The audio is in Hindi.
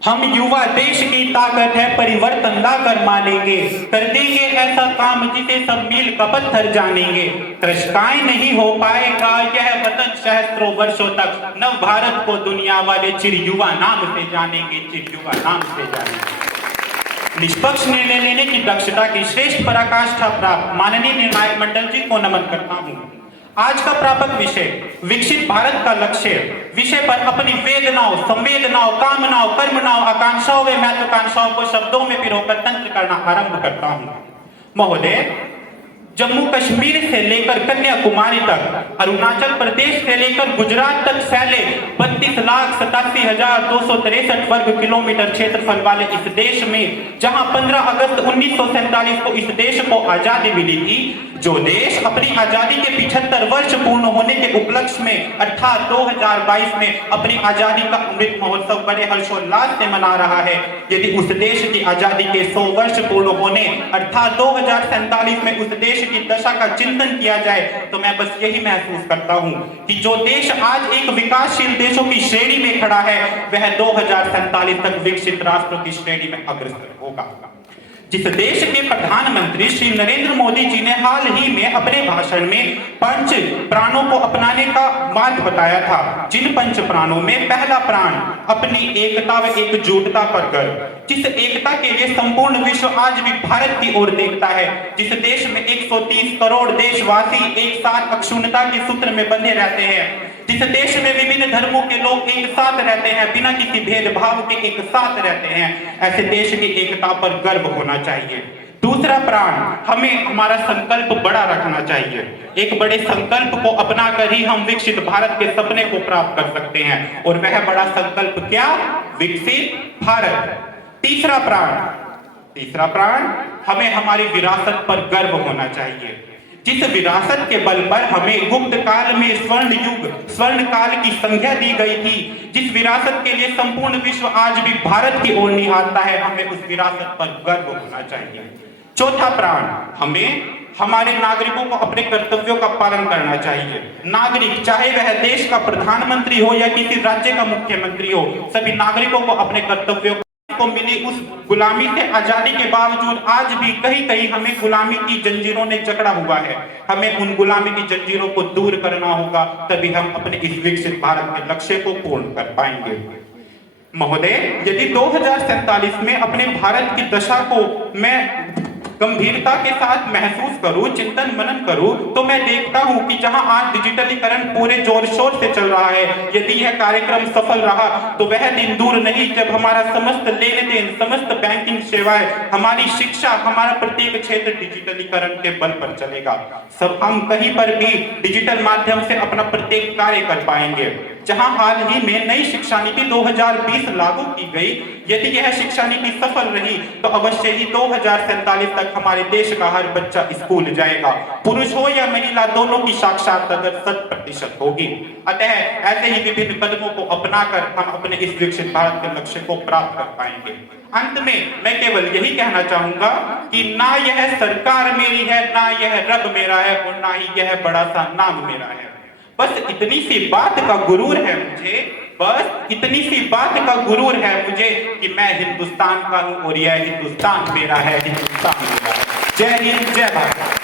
हम युवा देश की ताकत है, परिवर्तन लाकर मानेंगे, कर देंगे ऐसा काम जिसे सब मील का पत्थर जानेंगे। त्रस्ताएं नहीं हो पाएगा यह वतन सहस्त्रों वर्षों तक, नव भारत को दुनिया वाले चिर युवा नाम से जानेंगे, चिर युवा नाम से जानेंगे। निष्पक्ष निर्णय लेने की दक्षता की श्रेष्ठ पराकाष्ठा प्राप्त माननीय निर्णायक मंडल जी को नमन करता हूँ। आज का प्रापक विषय विकसित भारत का लक्ष्य विषय पर अपनी वेदनाओं, संवेदनाओं, कामनाओं, कर्मनाओं, आकांक्षाओं व महत्वाकांक्षाओं को शब्दों में पिरोकर तंत्र करना आरंभ करता हूँ। महोदय, जम्मू कश्मीर से लेकर कन्याकुमारी तक, अरुणाचल प्रदेश से लेकर गुजरात तक फैले 32,87,263 वर्ग किलोमीटर क्षेत्रफल वाले इस देश में, जहां 15 अगस्त 1947 को इस देश को आजादी मिली थी, जो देश अपनी आजादी के 75 वर्ष पूर्ण होने के उपलक्ष्य में अर्थात 2022 में अपनी आजादी का अमृत महोत्सव बड़े हर्षोल्लास से मना रहा है, यदि उस देश की आजादी के 100 वर्ष पूर्ण होने अर्थात 2047 में उस देश की दशा का चिंतन किया जाए, तो मैं बस यही महसूस करता हूं कि जो देश आज एक विकासशील देशों की श्रेणी में खड़ा है, वह 2047 तक विकसित राष्ट्रों की श्रेणी में अग्रसर होगा। जिस देश के प्रधानमंत्री श्री नरेंद्र मोदी जी ने हाल ही में अपने भाषण में पंच प्राणों को अपनाने का मार्ग बताया था, जिन पंच प्राणों में पहला प्राण अपनी एकता व एकजुटता पर गर्व, जिस एकता के लिए संपूर्ण विश्व आज भी भारत की ओर देखता है, जिस देश में 130 करोड़ देशवासी एक साथ अक्षुण्णता के सूत्र में बंधे रहते हैं, जिस देश में विभिन्न धर्मों के लोग एक साथ रहते हैं, बिना किसी भेदभाव के एक साथ रहते हैं, ऐसे देश की एकता पर गर्व होना चाहिए। दूसरा प्राण, हमें हमारा संकल्प बड़ा रखना चाहिए। एक बड़े संकल्प को अपनाकर ही हम विकसित भारत के सपने को प्राप्त कर सकते हैं, और वह बड़ा संकल्प क्या? विकसित भारत। तीसरा प्राण, हमें हमारी विरासत पर गर्व होना चाहिए। जिस विरासत के बल पर हमें गुप्त काल में स्वर्ण युग, स्वर्ण काल की संज्ञा दी गई थी, जिस विरासत के लिए संपूर्ण विश्व आज भी भारत की ओर निहारता है, हमें उस विरासत पर गर्व होना चाहिए। चौथा प्राण, हमें हमारे नागरिकों को अपने कर्तव्यों का पालन करना चाहिए। नागरिक, चाहे वह देश का प्रधानमंत्री हो या किसी राज्य का मुख्यमंत्री हो, सभी नागरिकों को अपने कर्तव्यों को मिली उस गुलामी से आजादी के बावजूद आज भी कहीं कहीं हमें गुलामी की जंजीरों ने जकड़ा हुआ है। हमें उन गुलामी की जंजीरों को दूर करना होगा, तभी हम अपने इस विकसित भारत के लक्ष्य को पूर्ण कर पाएंगे। महोदय, यदि 2047 में अपने भारत की दशा को मैं गंभीरता के साथ महसूस करूं, चिंतन मनन करूं, तो मैं देखता हूं कि जहां आज डिजिटलीकरण पूरे जोर शोर से चल रहा है, यदि यह कार्यक्रम सफल रहा तो वह दिन दूर नहीं जब हमारा समस्त लेन देन, समस्त बैंकिंग सेवाएं, हमारी शिक्षा, हमारा प्रत्येक क्षेत्र डिजिटलीकरण के बल पर चलेगा। सब हम कहीं पर भी डिजिटल माध्यम से अपना प्रत्येक कार्य कर पाएंगे। जहां हाल ही में नई शिक्षा नीति 2020 लागू की गई, यदि यह शिक्षा नीति सफल रही तो अवश्य ही 2047 तक हमारे देश का हर बच्चा स्कूल जाएगा, पुरुष हो या महिला, दोनों की साक्षरता दर 100% होगी। अतः ऐसे ही विभिन्न कदमों को अपनाकर हम अपने इस विकसित भारत के लक्ष्य को प्राप्त कर पाएंगे। अंत में मैं केवल यही कहना चाहूंगा कि ना यह सरकार मेरी है, ना यह रब मेरा है, और ना ही यह बड़ा सा नाम मेरा है। बस इतनी सी बात का गुरूर है मुझे, बस इतनी सी बात का गुरूर है मुझे कि मैं हिंदुस्तान का हूं और यह हिंदुस्तान मेरा है, हिंदुस्तान मेरा है। जय हिंद, जय भारत।